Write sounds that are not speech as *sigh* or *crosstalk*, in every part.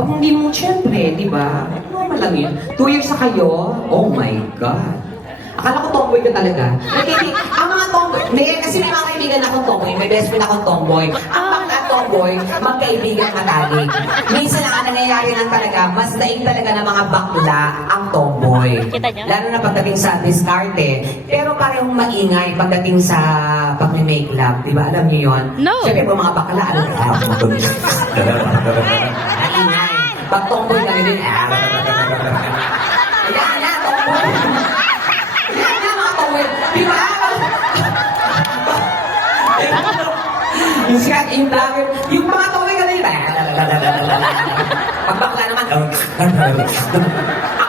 Pag hindi mo, syempre, di ba? Normal lang yun. Two years na kayo, oh my God. Akala ko tomboy ka talaga. Nakiki, ang mga tomboy, may, kasi may mga kaibigan akong tomboy, may best friend akong tomboy. Ang at tomboy, magkaibigan matalik. Minsan ang nangyayari lang talaga, mas daing talaga ng mga bakla ang tomboy. Niyo? Lalo na pagdating sa diskarte. Pero parehong maingay pagdating sa pag-make love. Di ba? Alam niyo yon? No. Siyempre mga bakla, ano? Maingay. *laughs* Pag tomboy ka rin, ah, Ayan na, tomboy. Ayan na, mga tomboy. Di ba? yung sikat, yung vlogger, yung mga tomboy ka rin, Pag bakla naman, ang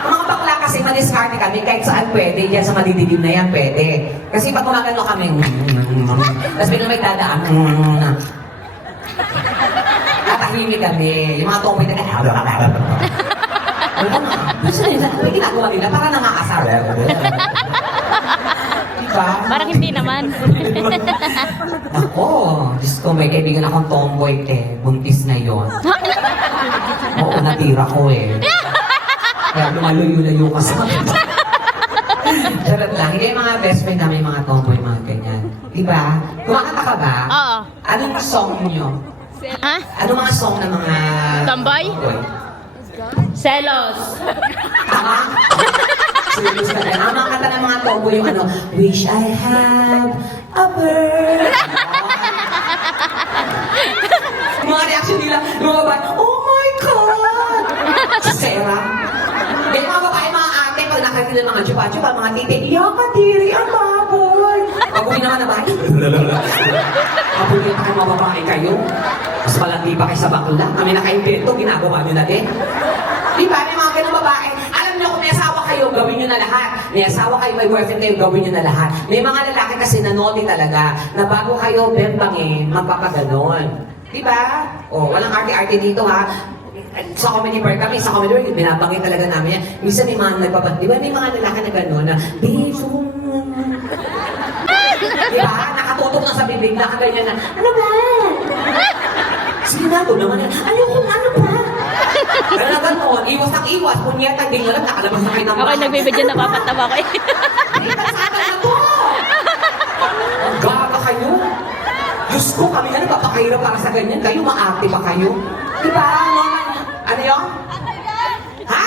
mga bakla kasi madiskarte kami kahit saan pwede, yan sa madidilim na yan pwede. Kasi pag gumagano kami, tapos biglang may dadaan, tatahimik kami. Yung mga tomboy na Wala na. Gusto nila, may ginagawa nila para nangaasar. Diba? Parang hindi naman. *laughs* Ako, Diyos ko, may kaibigan akong tomboy, te. Buntis na yon. *laughs* Oo, natira ko eh. Kaya lumaluyo-layo ka sa akin. *laughs* Charot lang. Hindi mga best friend namin, mga tomboy, mga ganyan. Diba? Kumakanta ka ba? Oo. Anong song niyo? Ha? Ano mga song ng mga... Tomboy? Selos. Tama? *laughs* Serious ka tayo. Ang mga kanta ng mga tomboy yung ano, Wish I have a bird. *laughs* mga reaction nila, lumabas, Oh my God! Sarah. May mga babae, mga ate, pag nakakita ng mga chupa-chupa, mga titi, Iyak ka, tiri, ang baboy. Pag uwi naman na ba? Apoy niya kayo mga babae kayo. Mas malandi pa kayo sa bakla. Kami naka-invento, ginagawa niyo na din. Di ba? May mga ganun babae. Alam niyo kung may asawa kayo, gawin niyo na lahat. May asawa kayo, may boyfriend kayo, gawin niyo na lahat. May mga lalaki kasi na naughty talaga, na bago kayo bembangin, magpapaganon. Di ba? O, walang arte-arte dito ha. Sa comedy bar kami, sa comedy bar, binabangin talaga namin yan. Minsan may mga nagpapag... Di ba may mga lalaki na gano'n na, Babe, Di ba? Nakatutok na sa bibig, nakaganyan na, ano ba? Sige na, ito naman yan. Ayoko, ano ba? Pero na gano'n, iwas ang iwas, punyeta, di nga lang, nakalabas na kayo ng Ako nagbibidyo na papatawa ko eh. Dito sa akin na to! Ang gaga kayo! Diyos ko, kami na napapakahirap para sa ganyan. Kayo, maarte pa kayo. Di ba? Ano, ano yun? Ha?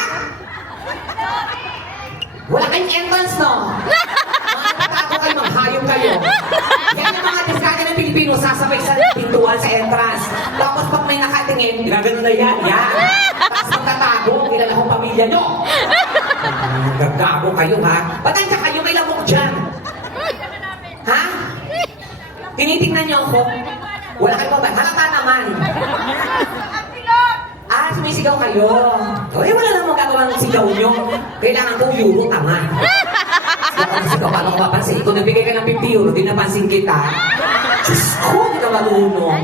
Wala kayong entrance, no? Mga natago kayo, maghayong kayo. Yan yung mga diskarte ng Pilipino, sasabay sa pintuan sa entrance. Tapos pag may nakatingin, gagano na yan, yan. Tapos magtatago, kilala kong pamilya nyo. Gagago kayo, ha? Ba't nandiyan kayo? May lamok dyan. Ha? Tinitingnan niyo ako? Wala kayo ba? Halata naman. Ah, sumisigaw kayo. Eh, wala namang gagawa ng sigaw niyo. Kailangan ko euro, tama. Sigaw, paano ko mapansin? Kung nagbigay ka ng 50 euro, di napansin kita. Diyos ko, hindi ka marunong.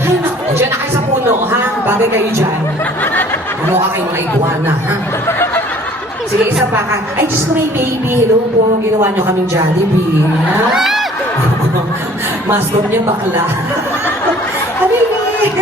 Ay, naku. Diyan na kayo sa puno, ha? Bagay kayo dyan. Ano ka kayo mga iguana, ha? Sige, isa pa ka. Ay, Diyos ko, may baby. Hello po. Ginawa niyo kaming Jollibee. *laughs* Mascot niya bakla. *laughs* Habibi! *laughs*